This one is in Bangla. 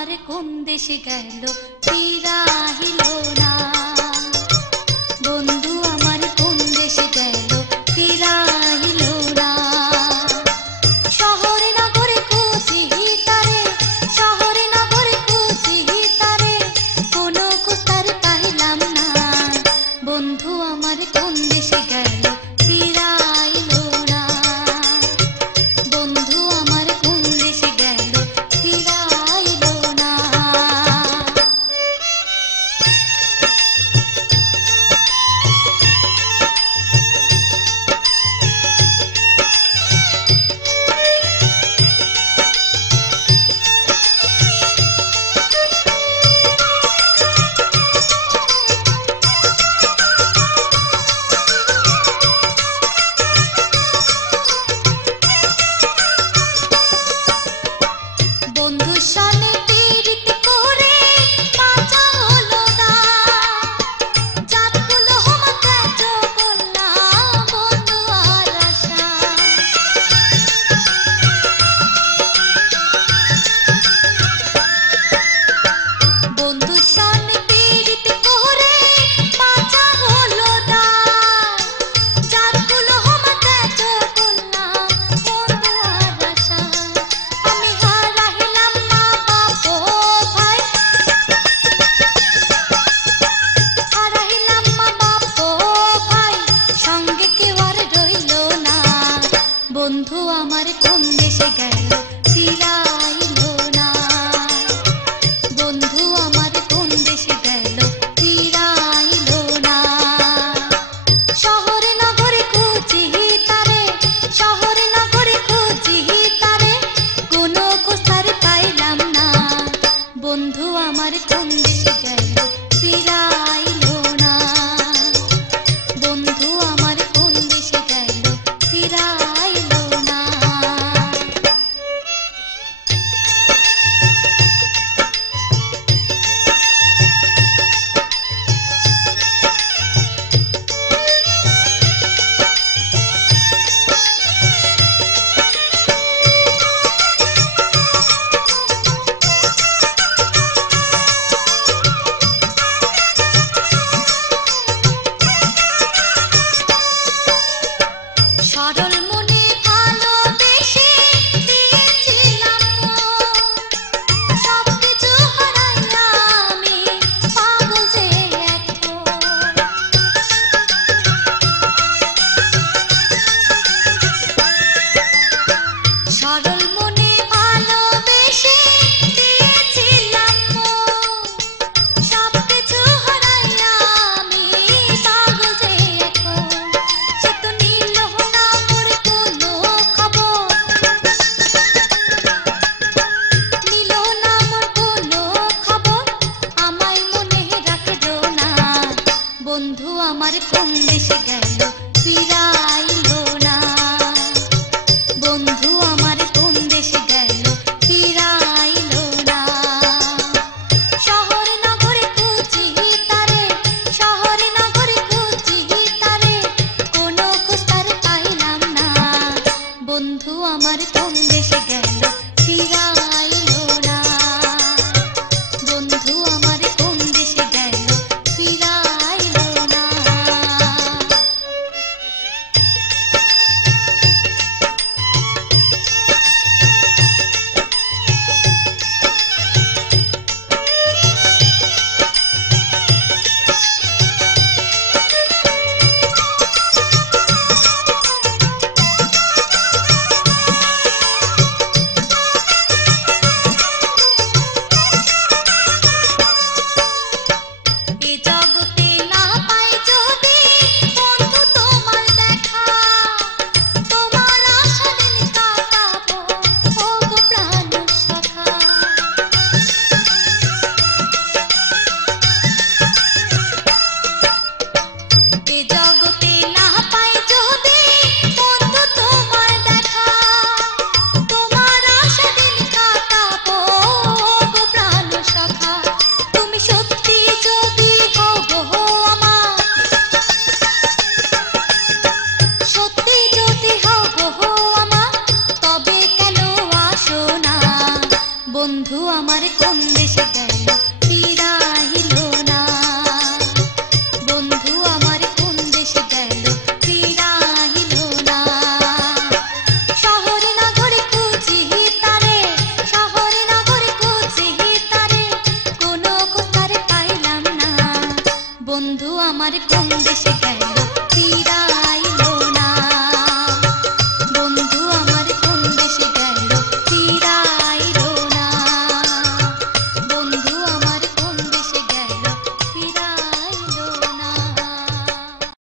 আমার কোন দেশে গেল ফিরাইল না। বন্ধু আমার কোন দেশে গেল ফিরাইল না। শহরে নগরে খুঁজি তারে, শহরে নগরে খুঁজি তারে, কোনো খোঁজ তার পাইলাম না। বন্ধু আমার কোন দেশে গেল ফিরাইল না। বন্ধু আমার কোন দেশে গেল ফিরাইল না। বন্ধুর সনে পীড়িত করে বাঁচা হলো না। জাতগুলো হোমাতে বললাম বন্ধু আর আশা। বন্ধুর সনে পীড়িত করে বাঁচা হলো না। জাতগুলো হোমাতে বললাম বন্ধু আর আশা। আমি হারাইলাম মা বাপ ভাই, হারাইলাম মা বাপ ভাই, সঙ্গে কেউ আর রইল না। বন্ধু আমার কোন দেশে গেল ফিরাইল না। বন্ধু আমার কোন দেশে গেল ফিরাইল না। শহরে নগরে খুঁজি তারে, শহরে নগরে খুঁজি তারে, কোনো খোঁজ তার পাইলাম না। বন্ধু আমার কোন দেশে গেল ফিরাইল না। বন্ধু আমার কোন দেশে গেল ফিরাইল না। সরল মনে ভালোবেসে দিয়েছিলাম মন, সবকিছু হারাইয়া আমি পাগল যে এখন। সরল মনে ভালোবেসে দিয়েছিলাম মন, সবকিছু হারাইয়া আমি পাগল যে এখন। সে তো নিল না মোর কোনো খবর, নিল না মোর কোনো খবর, আমায় মনে রাখল না। বন্ধু আমার কোন দেশে গেল ফিরাইল না। বন্ধু আমার কোন দেশে গেল ফিরাইল না। শহরে নগরে খুঁজি তারে, শহরে নগরে খুঁজি তারে, কোনো খোঁজ তার পাইলাম না। বন্ধু আমার কোন দেশে গেল ফিরাইল না। বন্ধু আমার কোন দেশে গেল ফিরাইল না। আমার কোন দেশে গেল।